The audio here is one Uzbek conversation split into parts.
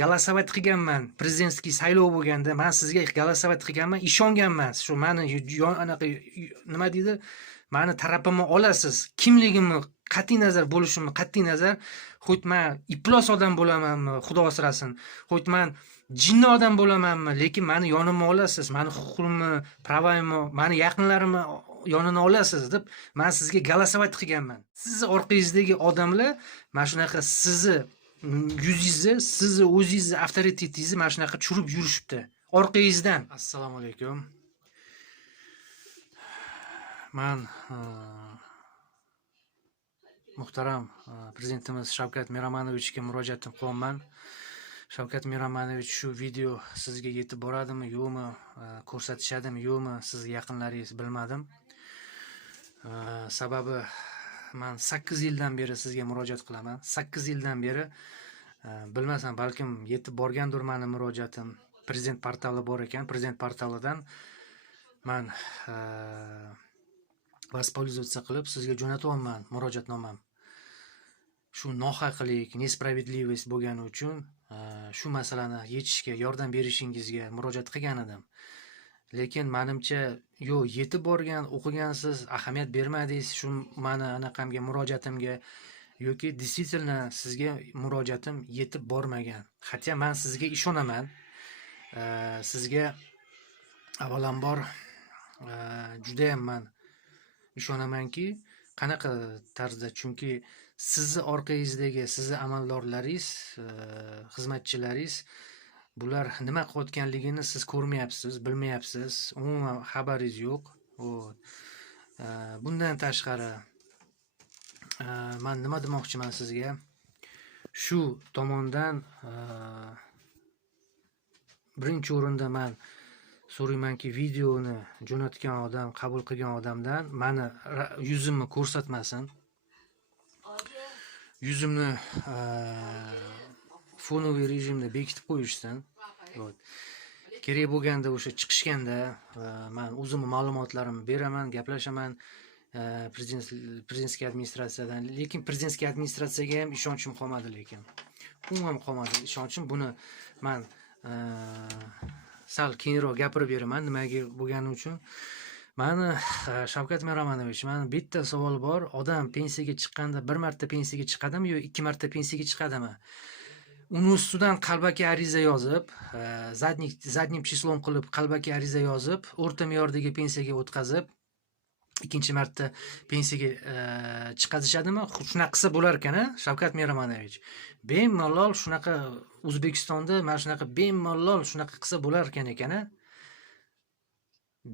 голосовать qilganman. Prezidentskiy saylov bo'lganda men sizga голосовать qilganman, ishonganman. Shu meni anaqa nima deydi? Meni tarafimni olasiz. Kimligimni qat'iy nazar bo'lishimni qat'iy nazar, xo'p men iflos odam bo'lamanmi, Xudo asrasin. Xo'p men jinni odam bo'lamanmi, lekin meni yonimga olasiz. Meni huquqimni, pravamni, meni yaqinlarimni yonini olasiz deb men sizga голосовать qilganman. Siz orqangizdagi odamlar mana shunaqa sizni yuzingizni, sizni o'zingizni avtoritetingizni mana shunaqa tushirib yurishibdi orqangizdan. Assalomu alaykum. Men muhtaram prezidentimiz Shavkat Miromonovichga murojaatim qilaman. Shavkat Miromonovich shu video sizga yetib boradimi, yo'qmi, ko'rsatishadimi, yo'qmi, sizning yaqinlaringiz bilmadim. Sababi men 8 yildan beri sizga murojaat qilaman. 8 yildan beri bilmasam, balkim yetib borgandir meni murojaatim. Prezident portali bor ekan, prezident portalidan men vоспользоваться qilib sizga jo'natyapman murojaatnomam. Shu nohaqlik, nespravedливость bo'lgani uchun shu masalani yechishga yordam berishingizga murojaat qilgan edim. Lekin menimcha, yo'q, yetib borgan, o'qigansiz, ahamiyat bermadingiz shu meni anaqamga, murojaatimga, yoki действительно sizga murojaatim yetib bormagan. Hatto men sizga ishonaman. Sizga avvalambor juda ham men ishonamanki, qanaqa tarzda, chunki sizni orqangizdagi, sizni amaldorlaringiz, xizmatchilaringiz bular nima qilayotganligini siz ko'rmayapsiz, bilmayapsiz, umuman xabaringiz yo'q. Bundan tashqari men nima demoqchiman sizga? Shu tomondan birinchi o'rinda men so'raymanki, videoni jo'natgan odam, qabul qilgan odamdan meni yuzimni ko'rsatmasin. Yuzimni fonoviy rejimda bekitib qo'yishsin. Kerak bo'lganda o'sha chiqishganda men o'zimni ma'lumotlarimni beraman, gaplashaman prezidentskiy administratsiyadan. Lekin prezidentskiy administratsiyaga ham ishonchim qolmadi, lekin umuman qolmadi ishonchim. Buni men sal keyinroq gapirib beraman nimaga bo'lgani uchun. Mani Shavkat Miromonovich, mani bitta savol bor. Odam pensiyaga chiqqanda bir marta pensiyaga chiqadimi yo 2 marta pensiyaga chiqadimi? Uni ustidan qalbaki ariza yozib, zadnim chislom qilib qalbaki ariza yozib, o'rta me'yordagi pensiyaga o'tkazib, ikkinchi marta pensiyaga chiqazishadimi? Shunaqa qilsa bo'lar ekan-a, Shavkat Miromonovich. Bemalol shunaqa O'zbekistonda mana shunaqa bemalol shunaqa qilsa bo'lar ekan-a.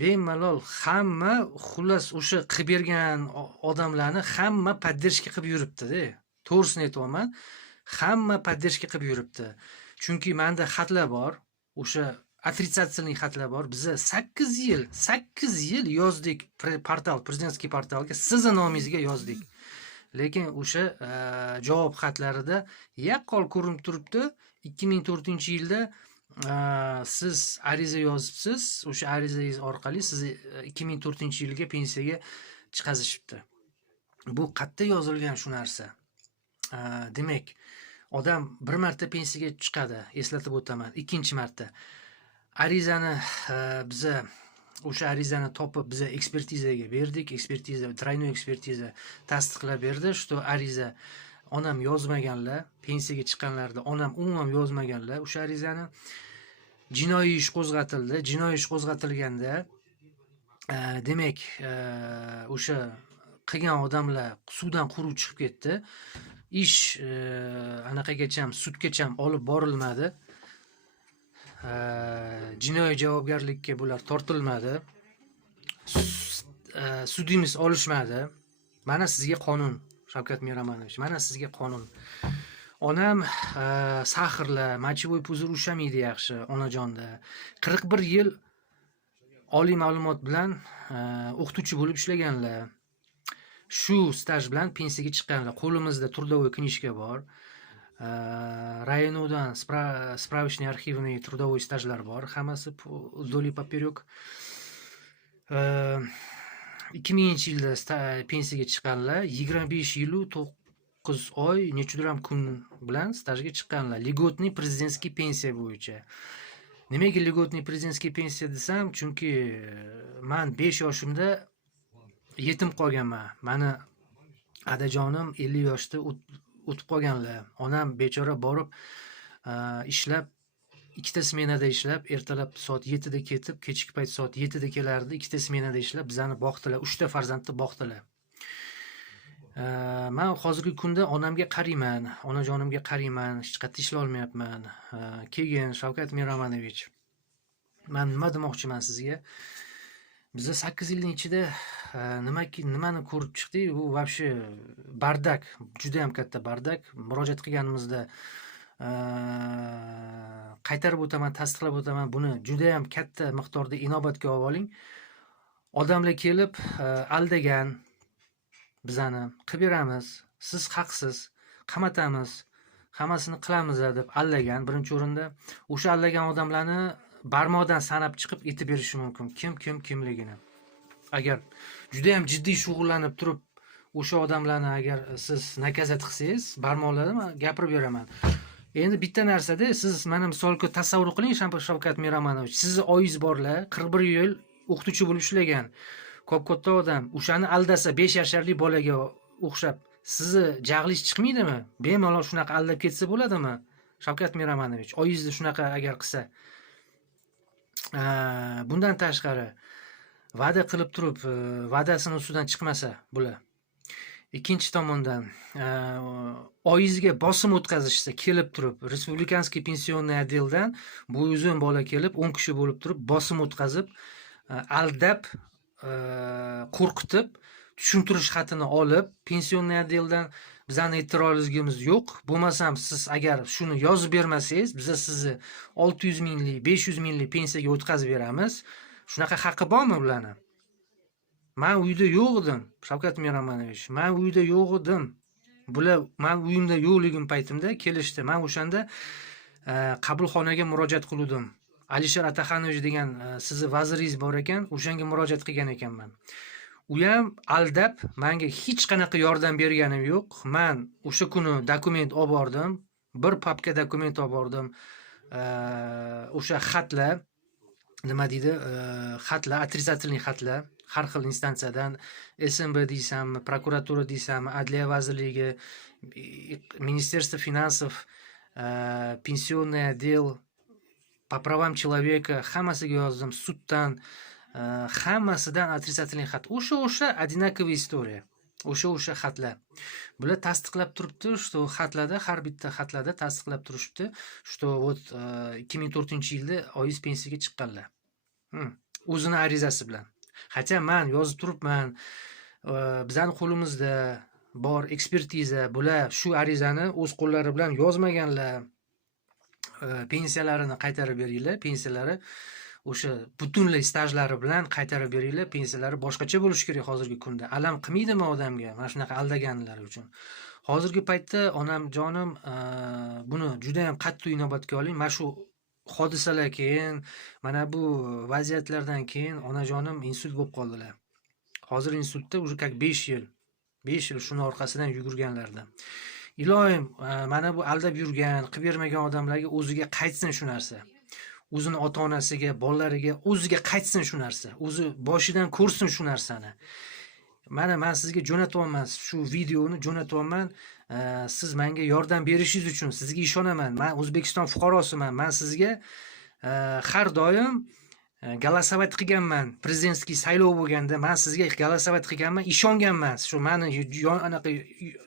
Bemalol hamma, xullas o'sha qilib bergan odamlarni hamma поддержка qilib yuribdi-da. To'g'risini aytyapman. Hamma поддержка qilib yuribdi. Chunki menda xatlar bor, o'sha отрицательный xatlar bor. Biz 8 yil yozdik portal, prezidentskiy portalga sizni nomingizga yozdik. Lekin o'sha javob xatlarida yaqqol ko'rinib turibdi. 2004-yilda siz ariza yozibsiz, o'sha arizangiz orqali sizni 2004-yilga pensiyaga chiqazishibdi. Bu qayerda yozilgan shu narsa? Demak, odam bir marta pensiyaga chiqadi, eslatib o'taman. Ikkinchi marta arizani biza o'sha arizani topib biza ekspertizaga berdik. Ekspertiza, тройной ekspertiza tasdiqlab berdi, что ariza onam yozmaganlar, pensiyaga chiqqanlarda onam umuman yozmaganlar o'sha arizani. Jinoiy ish qo'zg'atildi. Jinoiy ish qo'zg'atilganda demak, o'sha qilgan odamlar suvdan quruq chiqib ketdi. Ish anaqagacham, sudgacham olib borilmadi. Jinoiy javobgarlikka bular tortilmadi. Sudimiz olishmadi. Mana sizga qonun, Shavkat Miromonovich, mana sizga qonun. Onam sahrla, mochavoy puzir ushamaydi yaxshi onajonda. 41 yil oliy ma'lumot bilan o'qituvchi bo'lib ishlaganlar. Shu staj bilan pensiyaga chiqqanlar. Qo'limizda трудовой knижка bor. Rayondan справочный arxivniy трудовой stajlar bor. Hammasi вдоль и поперек. 2000-yilda pensiyaga chiqqanlar 25 yil 9 oy nechadir ham kun bilan stajga chiqqanlar. Lьготный prezidentskiy pensiya bo'yicha. Nimaga lьготный prezidentskiy pensiya desam, chunki men 5 yoshimda yetim qolganman. Mani adajonim 50 yoshda o'tib qolganlar. Onam bechora borib ishlab, ikkita smenada ishlab, ertalab soat 7 da ketib, kechki payt soat 7 da kelardi. Ikkita smenada ishlab bizani boqdilar. 3 ta farzandni boqdilar. Men hozirgi kunda onamga qarayman, onajonimga qarayman, hech qayerda ishlay olmayapman. Keyin Shavkat Miromonovich, men nima demoqchiman sizga? Biz 8 yilning ichida nimani ko'rib chiqdik? Bu вообще bardak, juda ham katta bardak. Murojaat qilganimizda qaytarib o'taman, tasdiqlab o'taman. Buni juda ham katta miqdorda inobatga olib oling. Odamlar kelib aldagan, bizani qilib beramiz, siz haqsiz, qamatamiz, hammasini qilamiz deb aldagan. Birinchi o'rinda o'sha aldagan odamlarni barmoqdan sanab chiqib aytib berishi mumkin. Kimligini. Agar juda ham jiddiy shug'ullanib turib, o'sha odamlarni agar siz nakazat qilsangiz, barmoqlarni gapirib beraman. Endi bitta narsada siz mana misolga tasavvur qiling, Shavkat Miromonovich, sizni oyingiz borlar, 41 yil o'qituvchi bo'lib ishlagan. Ko'p-katta odam o'shani aldasa 5 yoshli bolaga o'xshab, sizni jag'lingiz chiqmaydimi? Bemalol shunaqa aldab ketsa bo'ladimi? Shavkat Miromonovich, oyingizni shunaqa agar qilsa. Bundan tashqari va'da qilib turib, va'dasini ustidan chiqmasa bular. Ikkinchi tomondan oyingizga bosim o'tkazishsa, kelib turib, Respublikanskiy pensionniy отделdan bu o'zim bola kelib 10 kishi bo'lib turib, bosim o'tkazib, aldab, qo'rqitib, tushuntirish xatini olib, pensionniy отделdan bizani e'tirozimiz yo'q. Bo'lmasam siz agar shuni yozib bermasangiz, biz sizni 600 minglik, 500 minglik pensiyaga o'tkazib beramiz. Shunaqa haqqi bormi ularni? Men uyda yo'q edim, Shavkat Miromonovich. Men uyda yo'q edim. Bular men uyimda yo'qligim paytimda kelishdi. Men o'shanda qabulxonaga murojaat qildim. Alisher Ataxanovich degan sizni vaziringiz bor ekan, o'shanga murojaat qilgan ekanman. U ham aldab, menga hech qanaqa yordam berganim yo'q. Men o'sha kuni dokument olib bordim, bir papka dokument olib bordim. O'sha xatlar, nima deydi, xatlar, отрицательный xatlar, har xil instansiyadan, SMB deysammi, prokuratura deysammi, Adliya vazirligi, Ministerstvo finansov, pensionniy отдел, по правам человека, hammasiga yozdim, suddan, hammasidan отрицательный xat. O'sha одинаковая история. O'sha xatlar. Bular tasdiqlab turibdi, что xatlarda, har bitta xatlarda tasdiqlab turishibdi, что вот 2004-yilda oyingiz pensiyaga chiqqanlar. O'zini arizasi bilan. Hatto men yozib turibman, bizning qo'limizda bor ekspertiza, bular shu arizani o'z qo'llari bilan yozmaganlar. Pensiyalarini qaytarib beringlar, pensiyalari o'sha butunlay stajlari bilan qaytarib beringlar, pensiyalari boshqacha bo'lishi kerak hozirgi kunda. Alam qilmaydimi odamga mana shunaqa aldaganlar uchun? Hozirgi paytda onamjonim buni juda ham qattiq inobatga oling. Mana shu hodisalar keyin, mana bu vaziyatlardan keyin onajonim insult bo'lib qoldilar. Hozir insultda уже как 5 yil shuni orqasidan yugurganlardan. Ilohim, mana bu aldab yurgan, qilib bermagan odamlarga o'ziga qaytsin shu narsa. O'zini ota-onasiga, bolalariga o'ziga qaytsin shu narsa. O'zi boshidan ko'rsin shu narsani. Mana men sizga jo'natyapman, shu videoni jo'natyapman. Siz menga yordam berishingiz uchun sizga ishonaman. Men O'zbekiston fuqarosiman. Men sizga har doim голосовать qilganman. Prezidentskiy saylov bo'lganda men sizga голосовать qilganman, ishonganman. Shu meni anaqa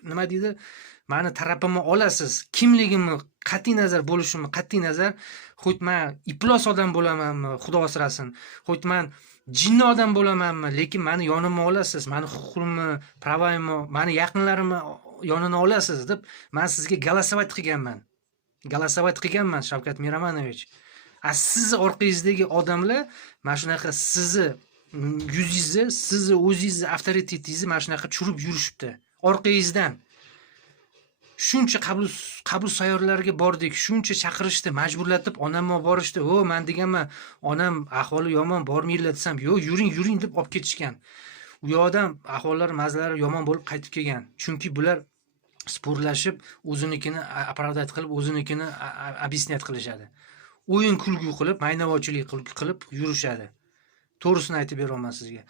nima deydi? Mani tarafimni olasiz. Kimligimni qat'iy nazar bo'lishimni qat'iy nazar, xo'p men iflos odam bo'lamanmi, Xudo asrasin. Xo'p men jinni odam bo'lamanmi, lekin meni yonimga olasiz. Meni huquqimni, pravamni, meni yaqinlarimni yonini olasiz deb men sizga голосовать qilganman. Голосовать qilganman Shavkat Miromonovich. Siz orqangizdagi odamlar mana shunaqa sizni yuzingizni, sizni o'zingizni avtoritetingizni mana shunaqa tushirib yurishibdi. Orqangizdan. Shuncha qabul sayyorlariga bordik, shuncha chaqirishdi, majburlatib onamga borishdi. O, men deganman, onam ahvoli yomon, bormaylar desam, yo'q, yuring deb olib ketishgan. U yoqdan ahvollari, mazalari yomon bo'lib qaytib kelgan. Chunki bular sporlashib, o'zinikini оправдать qilib, o'zinikini объяснять qilishadi. O'yin kulgu qilib, maynavochilik qilib yurishadi. To'g'risini aytib beraman sizga.